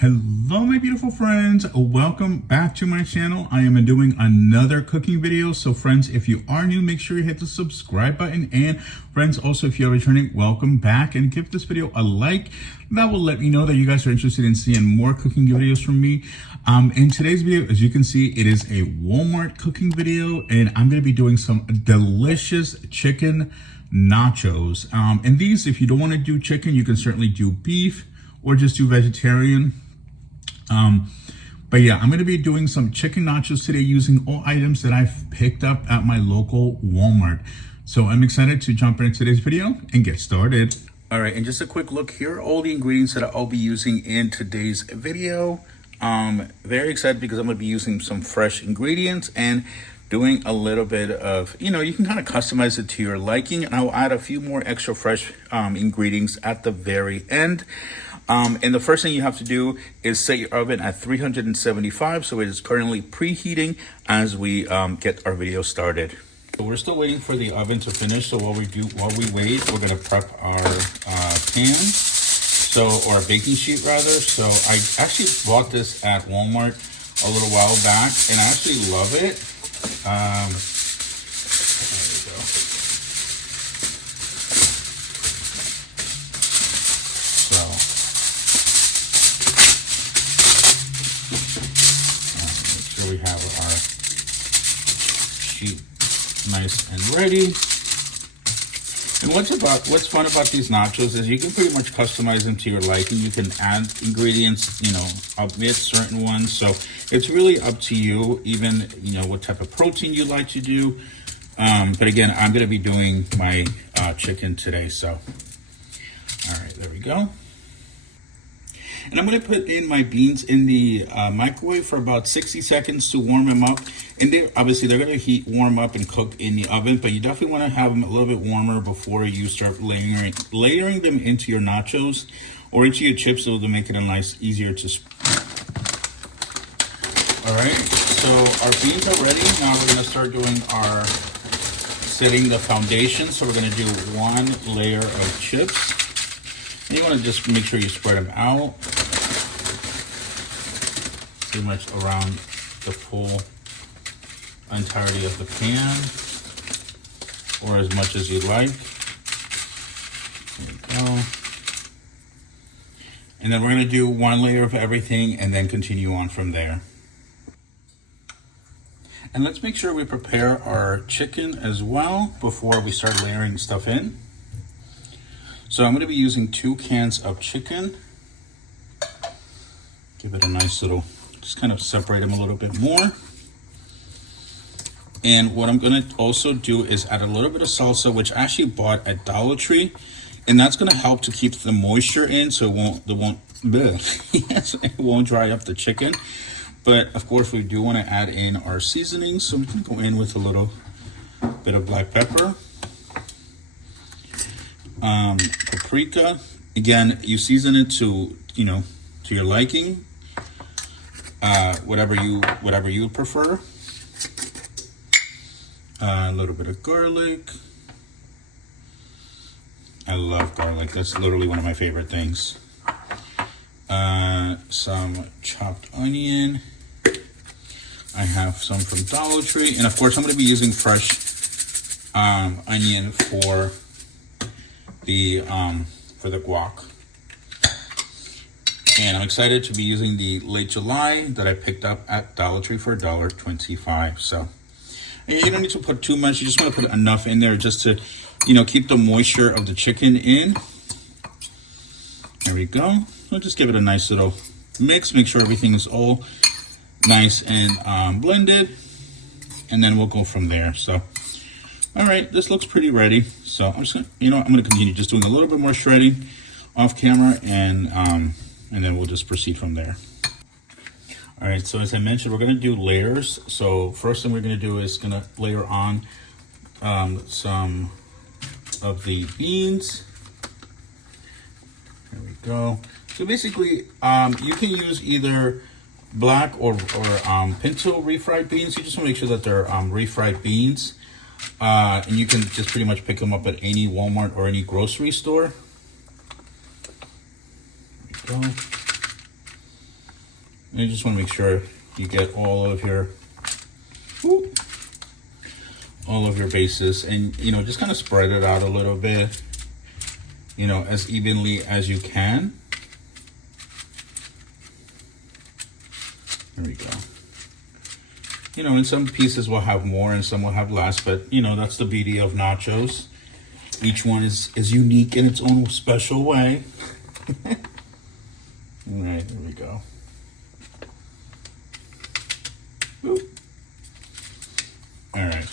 Hello my beautiful friends, welcome back to my channel. I am doing another cooking video. So friends, if you are new, make sure you hit the subscribe button, and friends, also if you're returning, welcome back, and give this video a like. That will let me know that you guys are interested in seeing more cooking videos from me. In today's video, as you can see, it is a Walmart cooking video, and I'm going to be doing some delicious chicken nachos. And these, if you don't want to do chicken, you can certainly do beef or just do vegetarian. But yeah, I'm going to be doing some chicken nachos today using all items that I've picked up at my local Walmart. So I'm excited to jump into today's video and get started. All right, and just a quick look, here are all the ingredients that I'll be using in today's video. Very excited because I'm going to be using some fresh ingredients and doing a little bit of, you can kind of customize it to your liking, and I'll add a few more extra fresh ingredients at the very end. And the first thing you have to do is set your oven at 375, so it is currently preheating as we get our video started. So we're still waiting for the oven to finish, so while we wait, we're going to prep our pan, or a baking sheet rather. So I actually bought this at Walmart a little while back, and I actually love it. There we go. We have our sheet nice and ready. And what's fun about these nachos is you can pretty much customize them to your liking. You can add ingredients, omit certain ones. So it's really up to you, even, what type of protein you like to do. But again, I'm going to be doing my chicken today. So, all right, there we go. And I'm going to put in my beans in the microwave for about 60 seconds to warm them up. And they're going to warm up and cook in the oven, but you definitely want to have them a little bit warmer before you start layering them into your nachos or into your chips, so to make it easier to. All right, so our beans are ready. Now we're going to start doing our setting the foundation. So we're going to do one layer of chips. And you want to just make sure you spread them out pretty much around the full entirety of the pan, or as much as you like. There we go. And then we're going to do one layer of everything and then continue on from there. And let's make sure we prepare our chicken as well before we start layering stuff in. So I'm going to be using 2 cans of chicken. Give it a nice little, just kind of separate them a little bit more. And what I'm going to also do is add a little bit of salsa, which I actually bought at Dollar Tree. And that's going to help to keep the moisture in, so it won't dry up the chicken. But of course, we do want to add in our seasonings. So we can go in with a little bit of black pepper. Paprika, again, you season it to your liking, whatever you prefer. A little bit of garlic. I love garlic. That's literally one of my favorite things. Some chopped onion. I have some from Dollar Tree, and of course I'm going to be using fresh onion for the guac. And I'm excited to be using the late July that I picked up at Dollar Tree for $1.25. So you don't need to put too much. You just want to put enough in there just to, keep the moisture of the chicken in. There we go. We'll just give it a nice little mix. Make sure everything is all nice and blended. And then we'll go from there. So, all right, this looks pretty ready. So I'm just gonna, I'm going to continue just doing a little bit more shredding off camera, and then we'll just proceed from there. All right, so as I mentioned, we're going to do layers. So first thing we're going to do is going to layer on some of the beans. There we go. So basically, you can use either black or pinto refried beans. You just want to make sure that they're refried beans. And you can just pretty much pick them up at any Walmart or any grocery store. There we go. And you just want to make sure you get all of your bases, and you know, just kind of spread it out a little bit, you know, as evenly as you can. There we go. You know, and some pieces will have more and some will have less, but you know, that's the beauty of nachos. Each one is unique in its own special way. All right, there we go. Oop. All right.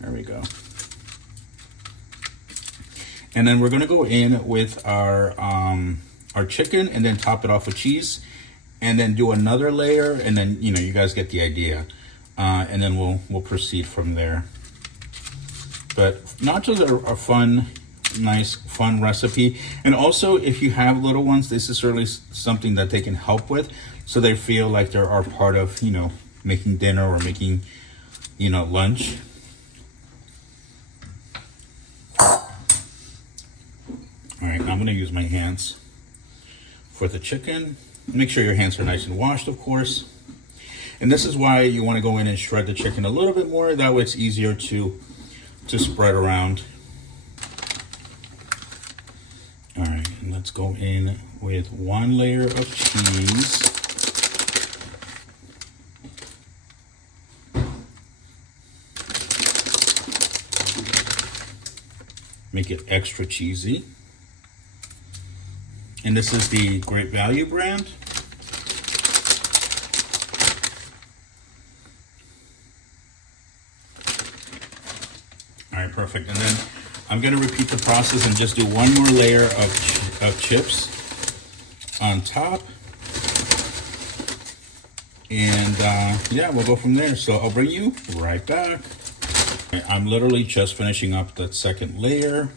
There we go. And then we're gonna go in with our chicken and then top it off with cheese, and then do another layer, and then, you know, you guys get the idea. And then we'll proceed from there. But nachos are a fun, nice, fun recipe. And also, if you have little ones, this is certainly something that they can help with, so they feel like they are part of, you know, making dinner or making, you know, lunch. All right, now I'm gonna use my hands for the chicken. Make sure your hands are nice and washed, of course. And this is why you want to go in and shred the chicken a little bit more. That way it's easier to spread around. All right, and let's go in with one layer of cheese. Make it extra cheesy. And this is the Great Value brand. All right, perfect. And then I'm gonna repeat the process and just do one more layer of chips on top. And yeah, we'll go from there. So I'll bring you right back. I'm literally just finishing up that second layer.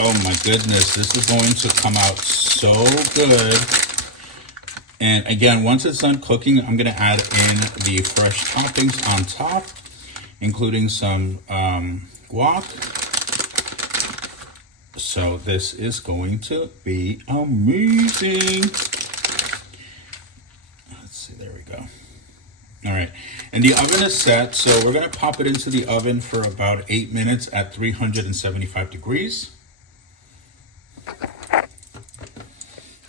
Oh my goodness, this is going to come out so good. And again, once it's done cooking, I'm gonna add in the fresh toppings on top, including some guac. So this is going to be amazing. Let's see, there we go. All right, and the oven is set, so we're gonna pop it into the oven for about 8 minutes at 375 degrees.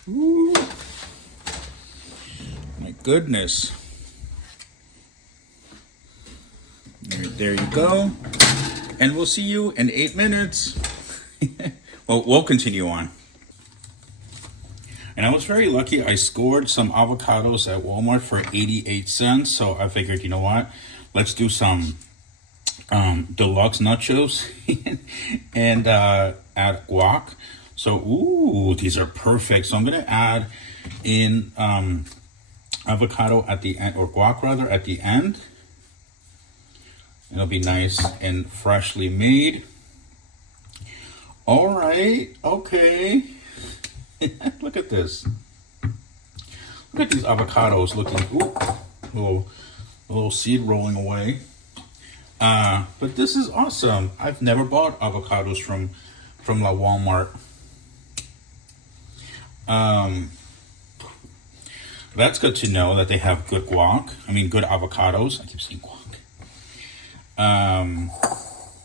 Ooh. My goodness. There you go. And we'll see you in 8 minutes. Well, we'll continue on. And I was very lucky. I scored some avocados at Walmart for 88 cents. So I figured, you know what? Let's do some deluxe nachos and add guac. So, ooh, these are perfect. So I'm gonna add in avocado at the end, or guac rather, at the end. It'll be nice and freshly made. All right, okay. Look at this. Look at these avocados looking, ooh, a little seed rolling away. But this is awesome. I've never bought avocados from La Walmart. That's good to know that they have good guac. I mean, good avocados. I keep saying guac.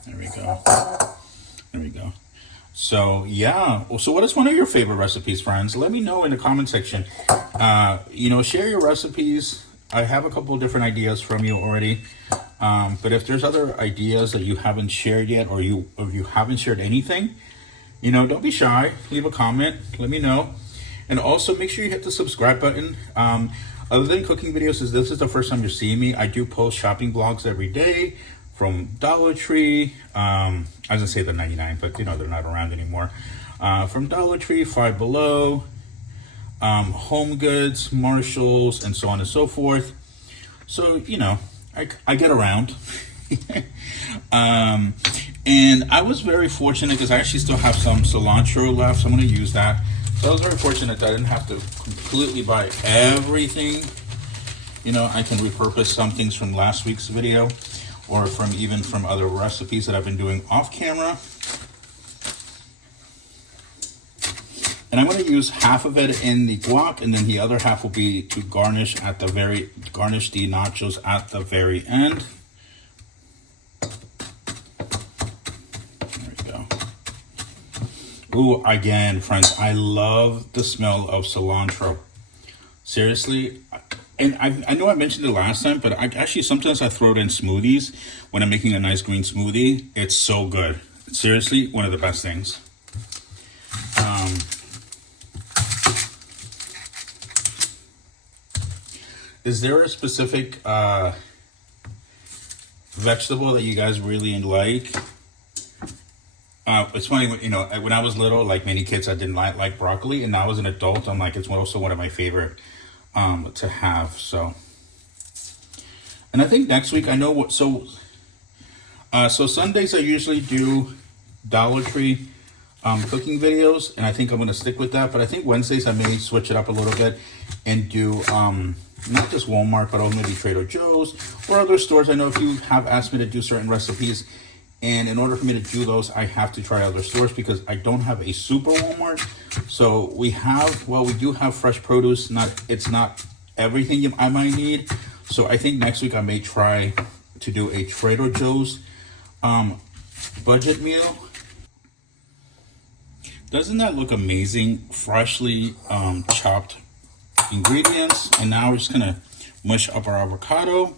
There we go. There we go. So yeah. So what is one of your favorite recipes, friends? Let me know in the comment section. You know, share your recipes. I have a couple of different ideas from you already. But if there's other ideas that you haven't shared yet, or you haven't shared anything, you know, don't be shy. Leave a comment. Let me know. And also make sure you hit the subscribe button. Other than cooking videos, if this is the first time you're seeing me, I do post shopping vlogs every day from Dollar Tree. I was gonna say the 99, but you know, they're not around anymore. From Dollar Tree, Five Below, Home Goods, Marshalls, and so on and so forth. So, you know, I get around. And I was very fortunate because I actually still have some cilantro left, so I'm gonna use that. So I was very fortunate that I didn't have to completely buy everything. You know, I can repurpose some things from last week's video, or even from other recipes that I've been doing off camera. And I'm going to use half of it in the guac, and then the other half will be to garnish the nachos at the very end. There we go. Ooh, again, friends, I love the smell of cilantro. Seriously. And I know I mentioned it last time, but sometimes I throw it in smoothies when I'm making a nice green smoothie. It's so good. Seriously, one of the best things. Is there a specific vegetable that you guys really like? It's funny, you know, when I was little, like many kids, I didn't like broccoli, and now as an adult, I'm like, it's also one of my favorite to have. So, and I think next week I know what. So Sundays I usually do Dollar Tree cooking videos, and I think I'm gonna stick with that. But I think Wednesdays I may switch it up a little bit and do not just Walmart, but also maybe Trader Joe's or other stores. I know if you have asked me to do certain recipes, and in order for me to do those, I have to try other stores because I don't have a super Walmart. So we do have fresh produce. It's not everything I might need. So I think next week I may try to do a Trader Joe's budget meal. Doesn't that look amazing? Freshly chopped ingredients. And now we're just gonna mush up our avocado.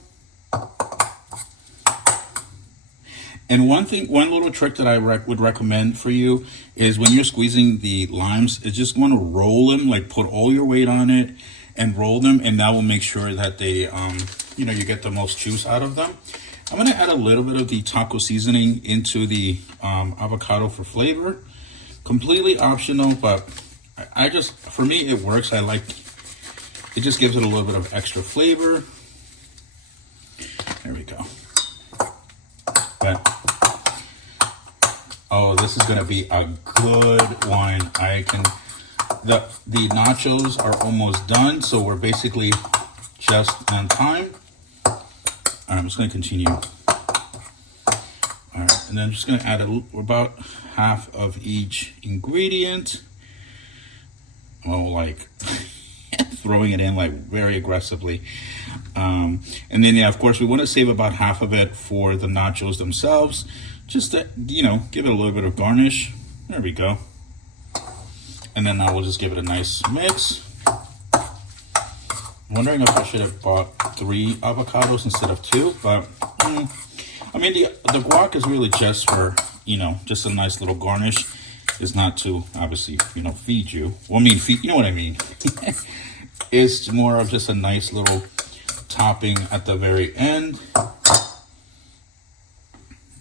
And one little trick that I would recommend for you is when you're squeezing the limes, is just want to roll them, like put all your weight on it and roll them, and that will make sure that they, you get the most juice out of them. I'm going to add a little bit of the taco seasoning into the avocado for flavor. Completely optional, but for me, it works. It just gives it a little bit of extra flavor. There we go. Oh, this is gonna be a good one. The nachos are almost done, so we're basically just on time. All right, I'm just gonna continue. All right, and then I'm just gonna add about half of each ingredient. Oh, like throwing it in like very aggressively. And then, yeah, of course, we want to save about half of it for the nachos themselves, just to, give it a little bit of garnish. There we go. And then now we'll just give it a nice mix. I'm wondering if I should have bought 3 avocados instead of 2, but I mean, the guac is really just for, just a nice little garnish. It's not to obviously, feed you. Well, I mean, you know what I mean. It's more of just a nice little topping at the very end. All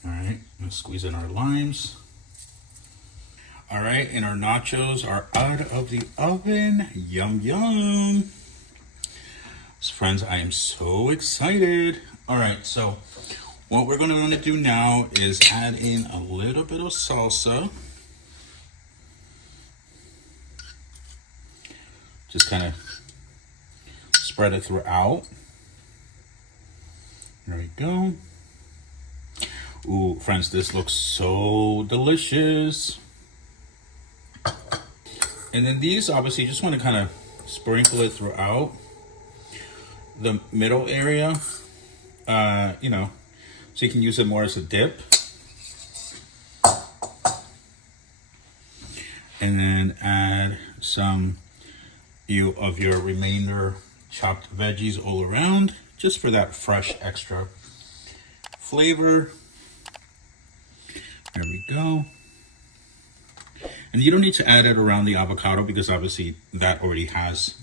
right, let's squeeze in our limes. All right, and our nachos are out of the oven. Yum, yum. So friends, I am so excited. All right, so what we're going to do now is add in a little bit of salsa. Just kind of spread it throughout. There we go. Ooh, friends, this looks so delicious. And then these, obviously, you just want to kind of sprinkle it throughout the middle area, so you can use it more as a dip. And then add some of your remainder chopped veggies all around, just for that fresh extra flavor. There we go. And you don't need to add it around the avocado because obviously that already has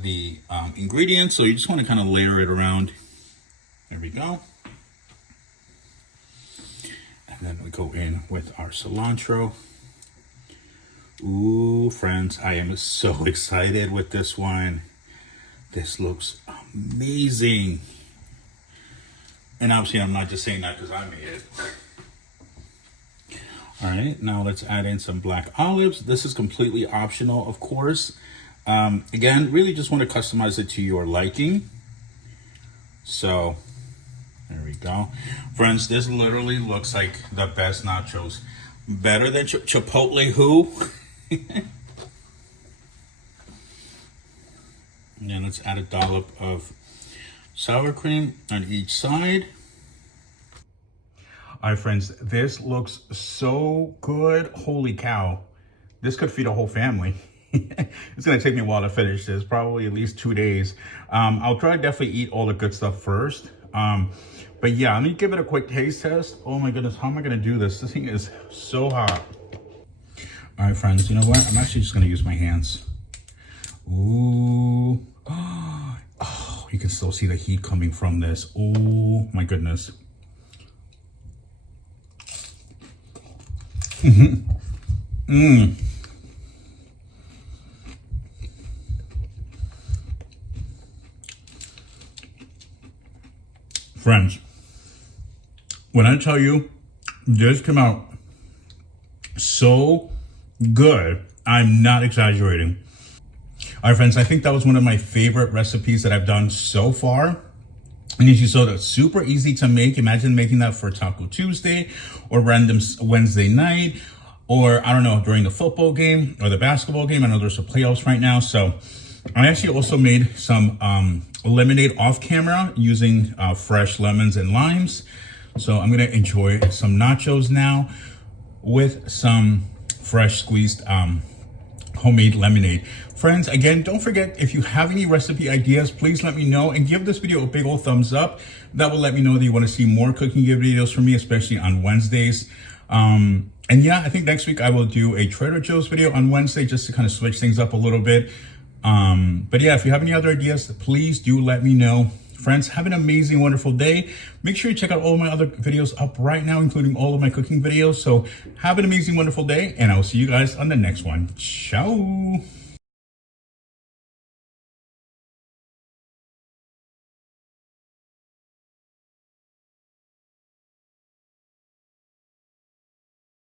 the ingredients. So you just want to kind of layer it around. There we go. And then we go in with our cilantro. Ooh, friends, I am so excited with this one. This looks amazing. And obviously I'm not just saying that because I made it. All right, now let's add in some black olives. This is completely optional, of course. Again, really just want to customize it to your liking. So there we go. Friends, this literally looks like the best nachos. Better than Chipotle who? let's add a dollop of sour cream on each side. All right, friends, this looks so good. Holy cow. This could feed a whole family. It's gonna take me a while to finish this, probably at least 2 days. I'll try to definitely eat all the good stuff first. But yeah, let me give it a quick taste test. Oh my goodness, how am I gonna do this? This thing is so hot. All right, friends, you know what? I'm actually just gonna use my hands. Ooh. Oh, you can still see the heat coming from this. Oh my goodness. Friends, when I tell you this came out so good, I'm not exaggerating. All right, friends, I think that was one of my favorite recipes that I've done so far. And as you saw, that's super easy to make. Imagine making that for Taco Tuesday or random Wednesday night, or I don't know, during the football game or the basketball game. I know there's some playoffs right now. So I actually also made some lemonade off camera using fresh lemons and limes. So I'm gonna enjoy some nachos now with some fresh squeezed homemade lemonade. Friends, again, don't forget, if you have any recipe ideas, please let me know and give this video a big old thumbs up. That will let me know that you want to see more cooking videos from me, especially on Wednesdays. And yeah, I think next week I will do a Trader Joe's video on Wednesday just to kind of switch things up a little bit. But yeah, if you have any other ideas, please do let me know. Friends, have an amazing, wonderful day. Make sure you check out all my other videos up right now, including all of my cooking videos. So have an amazing, wonderful day, and I will see you guys on the next one. Ciao.